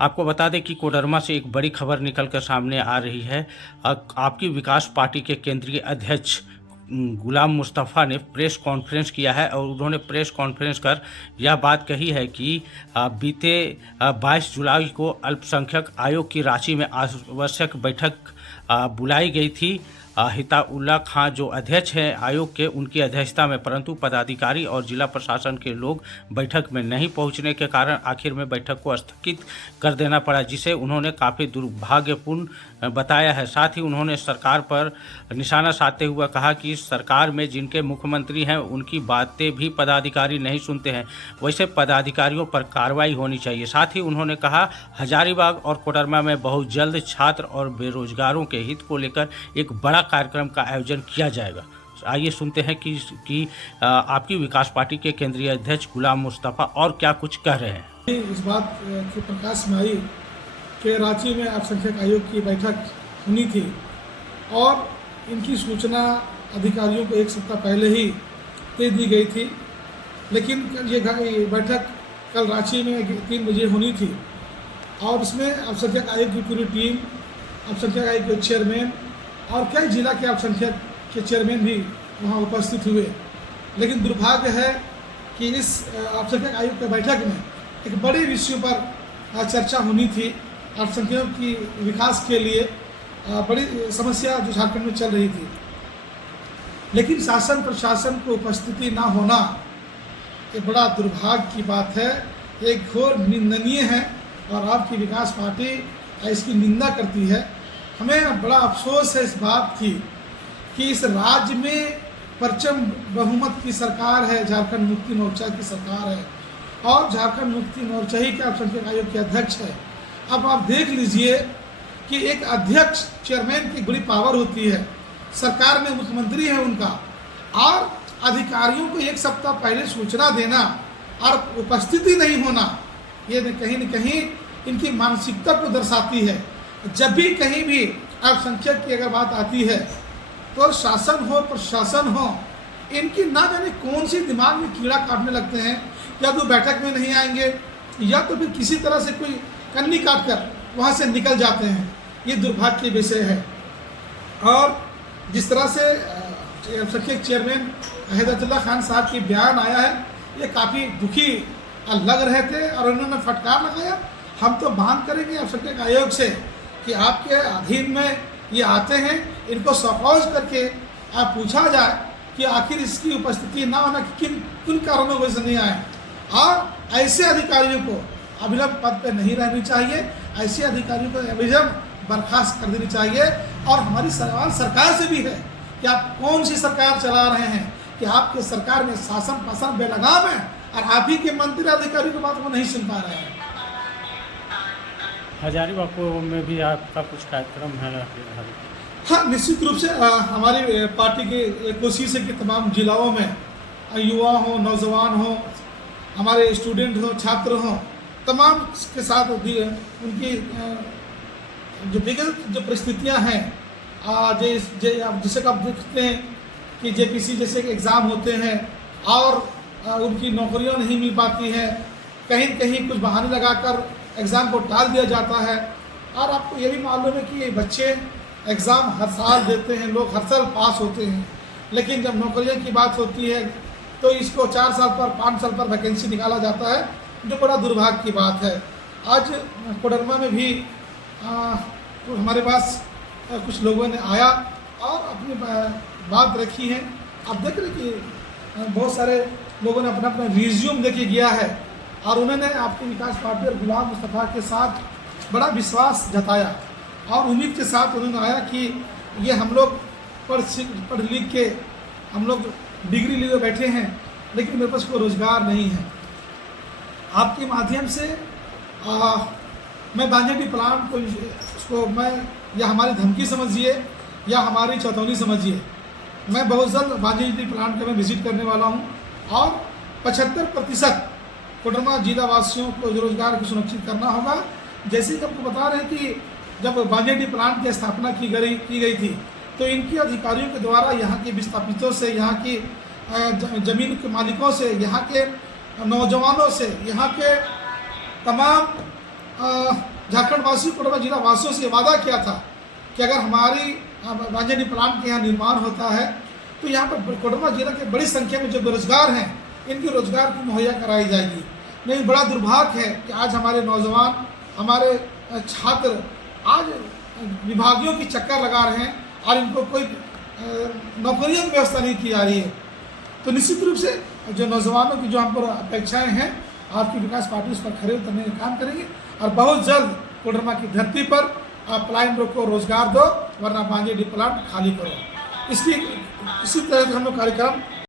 आपको बता दें कि कोडरमा से एक बड़ी खबर निकल कर सामने आ रही है। आपकी विकास पार्टी के केंद्रीय अध्यक्ष गुलाम मुस्तफ़ा ने प्रेस कॉन्फ्रेंस किया है और उन्होंने प्रेस कॉन्फ्रेंस कर यह बात कही है कि बीते 22 जुलाई को अल्पसंख्यक आयोग की रांची में आवश्यक बैठक बुलाई गई थी। हिताउल्ला खां जो अध्यक्ष हैं आयोग के, उनकी अध्यक्षता में, परंतु पदाधिकारी और जिला प्रशासन के लोग बैठक में नहीं पहुंचने के कारण आखिर में बैठक को स्थगित कर देना पड़ा, जिसे उन्होंने काफ़ी दुर्भाग्यपूर्ण बताया है। साथ ही उन्होंने सरकार पर निशाना साधते हुए कहा कि सरकार में जिनके मुख्यमंत्री हैं उनकी बातें भी पदाधिकारी नहीं सुनते हैं, वैसे पदाधिकारियों पर कार्रवाई होनी चाहिए। साथ ही उन्होंने कहा हजारीबाग और कोडरमा में बहुत जल्द छात्र और बेरोजगारों के हित को लेकर एक बड़ा कार्यक्रम का आयोजन किया जाएगा। आइए सुनते हैं कि आपकी विकास पार्टी के केंद्रीय अध्यक्ष गुलाम मुस्तफ़ा और क्या कुछ कह रहे हैं। इस बात की प्रकाश में आई कि रांची में अल्पसंख्यक आयोग की बैठक होनी थी और इनकी सूचना अधिकारियों को एक सप्ताह पहले ही दे दी गई थी, लेकिन ये बैठक कल रांची में 3 बजे होनी थी और उसमें अल्पसंख्यक आयोग की पूरी टीम, अल्पसंख्यक आयोग के चेयरमैन और कई जिला के अल्पसंख्यक के चेयरमैन भी वहाँ उपस्थित हुए। लेकिन दुर्भाग्य है कि इस अल्पसंख्यक आयोग की बैठक में एक बड़े विषयों पर चर्चा होनी थी। अल्पसंख्यकों की विकास के लिए बड़ी समस्या जो झारखंड में चल रही थी, लेकिन शासन प्रशासन को उपस्थिति ना होना एक बड़ा दुर्भाग्य की बात है, एक घोर निंदनीय है और आपकी विकास पार्टी इसकी निंदा करती है। हमें बड़ा अफसोस है इस बात की कि इस राज्य में परचम बहुमत की सरकार है, झारखंड मुक्ति मोर्चा की सरकार है और झारखंड मुक्ति मोर्चा ही के अल्पसंख्यक आयोग के अध्यक्ष है। अब आप देख लीजिए कि एक अध्यक्ष, चेयरमैन की बड़ी पावर होती है, सरकार में मुख्यमंत्री है उनका, और अधिकारियों को एक सप्ताह पहले सूचना देना और उपस्थिति नहीं होना, ये कहीं न कहीं इनकी मानसिकता को दर्शाती है। जब भी कहीं भी अल्पसंख्यक की अगर बात आती है तो शासन हो प्रशासन हो, इनकी ना जाने कौन सी दिमाग में कीड़ा काटने लगते हैं, या तो बैठक में नहीं आएंगे या तो फिर किसी तरह से कोई कन्नी काट कर वहाँ से निकल जाते हैं। ये दुर्भाग्य की विषय है। और जिस तरह से अल्पसंख्यक चेयरमैन हिदायतुल्लाह खान साहब की बयान आया है, ये काफ़ी दुखी लग रहे थे और उन्होंने फटकार लगाया, हम तो मांग करेंगे अल्पसंख्यक आयोग से कि आपके अधीन में ये आते हैं, इनको सपोज करके आप पूछा जाए कि आखिर इसकी उपस्थिति ना होना किन कारणों वजह से नहीं आए, और ऐसे अधिकारियों को अविलंब पद पर नहीं रहनी चाहिए, ऐसे अधिकारियों को अविलंब बर्खास्त कर देनी चाहिए। और हमारी सवाल सरकार से भी है कि आप कौन सी सरकार चला रहे हैं कि आपके सरकार में शासन प्रशासन बेलगाम है और आप ही के मंत्री अधिकारियों की बात को नहीं सुन पा रहे हैं। हजारीबाग में भी आपका कुछ कार्यक्रम है? हाँ, निश्चित रूप से हमारी पार्टी की कोशिश है कि तमाम जिलाओं में युवा हो, नौजवान हो, हमारे स्टूडेंट हो, छात्र हो, तमाम के साथ उनकी जो विगत जो परिस्थितियां हैं, जैसे कि आप देखते हैं कि जेपीसी जैसे एग्ज़ाम होते हैं और उनकी नौकरियां नहीं मिल पाती हैं, कहीं कहीं कुछ बहाने लगाकर एग्ज़ाम को टाल दिया जाता है। और आपको ये भी मालूम है कि बच्चे एग्ज़ाम हर साल देते हैं, लोग हर साल पास होते हैं, लेकिन जब नौकरियों की बात होती है तो इसको 4 साल पर 5 साल पर वैकेंसी निकाला जाता है, जो बड़ा दुर्भाग्य की बात है। आज कोडरमा में भी हमारे पास कुछ लोगों ने आया और अपनी बात रखी है। आप देख रहे कि बहुत सारे लोगों ने अपना अपना रिज्यूम लेके गया है और उन्होंने आपकी विकास पार्टी और गुलाम मुस्तफ़ा के साथ बड़ा विश्वास जताया और उम्मीद के साथ उन्होंने आया कि ये हम लोग पढ़ लिख के हम लोग डिग्री लिए बैठे हैं, लेकिन मेरे पास कोई रोज़गार नहीं है। आपके माध्यम से मैं बांझेडी प्लांट को उसको मैं, या हमारी धमकी समझिए या हमारी चेतावनी समझिए, मैं बहुत जल्द बांझेडी प्लांट का मैं विज़िट करने वाला हूं और 75% कोडरमा जिला वासियों को रोजगार को सुनिश्चित करना होगा। जैसे कि आपको बता रहे हैं कि जब बांझेडी प्लांट की स्थापना की गई थी तो इनके अधिकारियों के द्वारा यहाँ के विस्थापितों से, यहाँ की ज़मीन के मालिकों से, यहाँ के नौजवानों से, यहाँ के तमाम झारखंड वासी कोडरमा जिला वासियों से वादा किया था कि अगर हमारी बांजेडी प्लांट के यहाँ निर्माण होता है तो यहाँ पर कोडरमा जिला के बड़ी संख्या में जो बेरोजगार हैं इनकी रोजगार की मुहैया कराई जाएगी। लेकिन बड़ा दुर्भाग्य है कि आज हमारे नौजवान, हमारे छात्र आज विभागियों की चक्कर लगा रहे हैं और इनको कोई नौकरियों की व्यवस्था नहीं की जा रही है। तो निश्चित रूप से जो नौजवानों की जो हम पर अपेक्षाएं हैं, आपकी विकास पार्टी उस पर खड़े उतरने का काम करेंगे और बहुत जल्द कोडरमा की धरती पर आप प्लाइम को रोजगार दो, वरना बांजेडी प्लांट खाली करो। इसी तरह का हम लोग कार्यक्रम